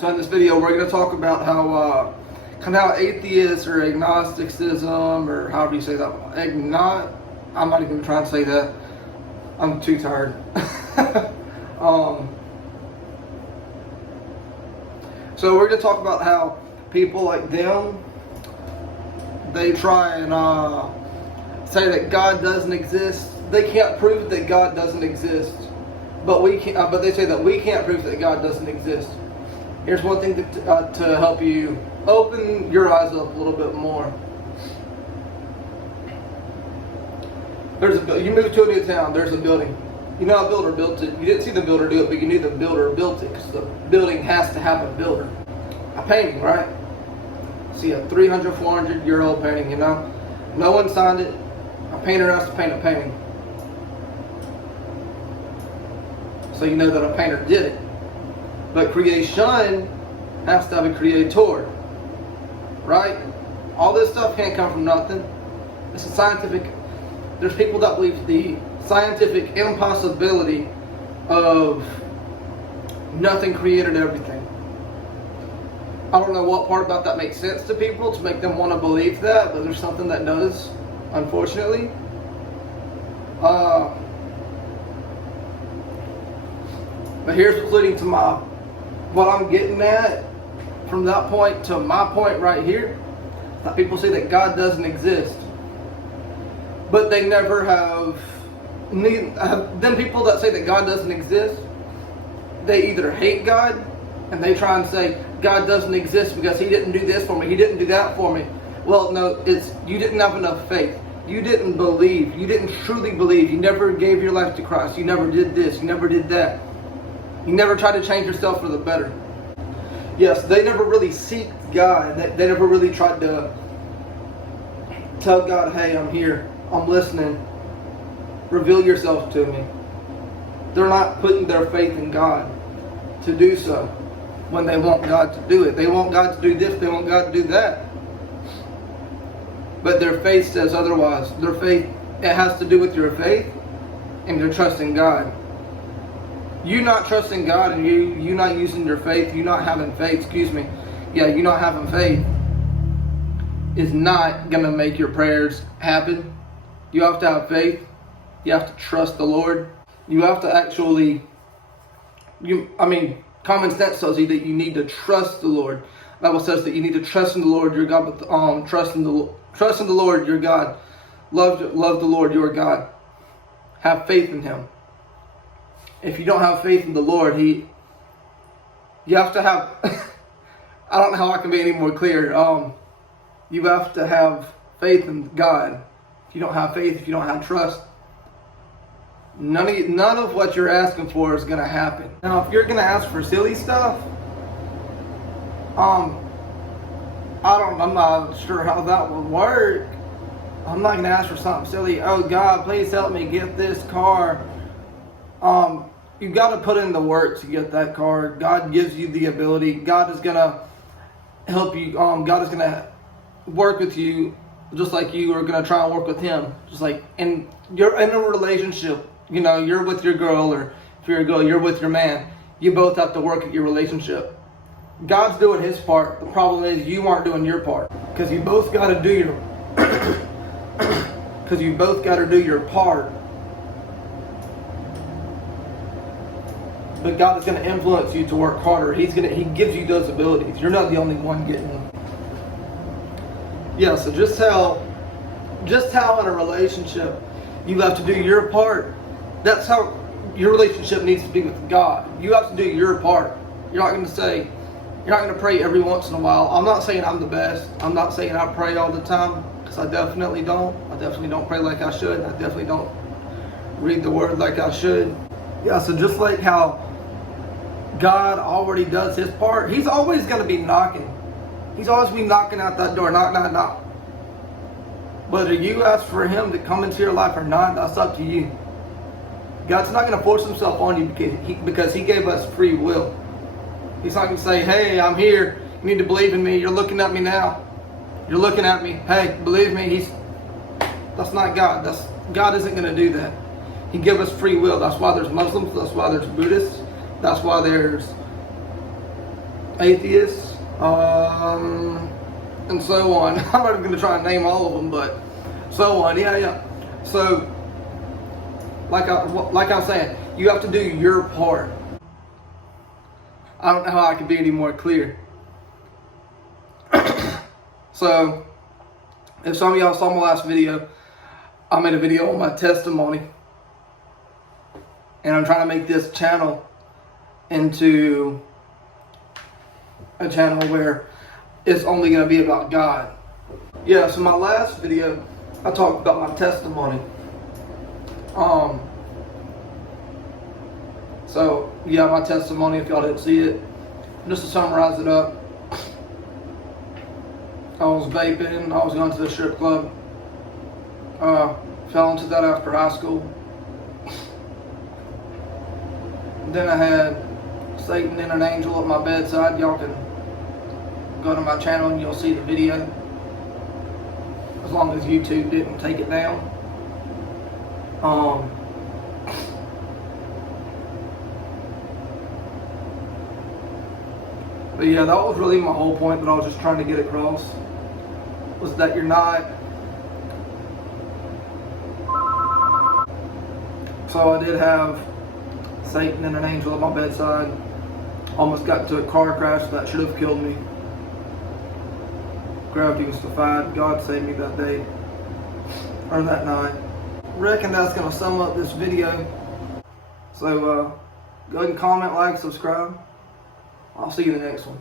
So in this video, we're going to talk about how how atheists or agnosticism, or however you say that. I'm not even trying to say that. I'm too tired. So we're going to talk about how people like them, they try and say that God doesn't exist. They can't prove that God doesn't exist, but we can. But they say that we can't prove that God doesn't exist. Here's one thing to help you open your eyes up a little bit more. You move to a new town. There's a building. You know how a builder built it. You didn't see the builder do it, but you knew the builder built it because the building has to have a builder. A painting, right? See a 300, 400-year-old painting. You know, no one signed it. A painter has to paint a painting, so you know that a painter did it. But creation has to have a creator, right? All this stuff can't come from nothing. It's a scientific. There's people that believe the scientific impossibility of nothing created everything. I don't know what part about that makes sense to people to make them want to believe that, but there's something that does, unfortunately. But here's what's leading to what I'm getting at from that point to my point right here. That people say that God doesn't exist, but they never have. Them people that say that God doesn't exist, they either hate God and they try and say God doesn't exist because He didn't do this for me, He didn't do that for me. Well, no, it's you didn't have enough faith. You didn't believe. You didn't truly believe. You never gave your life to Christ. You never did this. You never did that. You never tried to change yourself for the better. Yes, they never really seek God. They never really tried to tell God, hey, I'm here. I'm listening. Reveal yourself to me. They're not putting their faith in God to do so when they want God to do it. They want God to do this. They want God to do that. But their faith says otherwise. Their faith, it has to do with your faith and your trust in God. You not trusting God and you not using your faith, you not having faith, you not having faith is not going to make your prayers happen. You have to have faith. You have to trust the Lord. You have to actually, common sense tells you that you need to trust the Lord. The Bible says that you need to trust in the Lord your God, but trust in the Lord your God. Love the Lord your God. Have faith in Him. If you don't have faith in the Lord, you have to have, I don't know how I can be any more clear. You have to have faith in God. If you don't have faith, if you don't have trust, none of what you're asking for is going to happen. Now, if you're going to ask for silly stuff, I'm not sure how that would work. I'm not going to ask for something silly. Oh God, please help me get this car. You got to put in the work to get that car. God gives you the ability. God is going to help you. God is going to work with you just like you are going to try and work with Him. Just like, and you're in a relationship. You know, you're with your girl, or if you're a girl, you're with your man. You both have to work at your relationship. God's doing His part. The problem is you aren't doing your part. Because you both got to do your part. But God is going to influence you to work harder. He gives you those abilities. You're not the only one getting them. Yeah, so just how in a relationship you have to do your part. That's how your relationship needs to be with God. You have to do your part. You're not going to pray every once in a while. I'm not saying I'm the best. I'm not saying I pray all the time, because I definitely don't. I definitely don't pray like I should. I definitely don't read the Word like I should. Yeah, so just like how God already does His part, He's always going to be knocking. He's always be knocking at that door, knock, knock, knock. Whether you ask for Him to come into your life or not, that's up to you. God's not going to force Himself on you because He gave us free will. He's not going to say, hey, I'm here. You need to believe in me. You're looking at me now. You're looking at me. Hey, believe me. That's not God. God isn't going to do that. He gave us free will. That's why there's Muslims. That's why there's Buddhists. That's why there's atheists, and so on. I'm not even going to try and name all of them, but so on. Yeah. So, like I'm saying, you have to do your part. I don't know how I could be any more clear. So, if some of y'all saw my last video, I made a video on my testimony. And I'm trying to make this channel into a channel where it's only going to be about God. Yeah, so my last video, I talked about my testimony. So, yeah, my testimony, if y'all didn't see it, just to summarize it up, I was vaping, I was going to the strip club, fell into that after high school. Then I had Satan and an angel at my bedside. Y'all can go to my channel and you'll see the video, as long as YouTube didn't take it down. But yeah, that was really my whole point that I was just trying to get across, was that you're not. So I did have Satan and an angel at my bedside. Almost got into a car crash that should have killed me. Gravity was defied. God saved me that day, or that night. Reckon that's gonna sum up this video. So go ahead and comment, like, subscribe. I'll see you in the next one.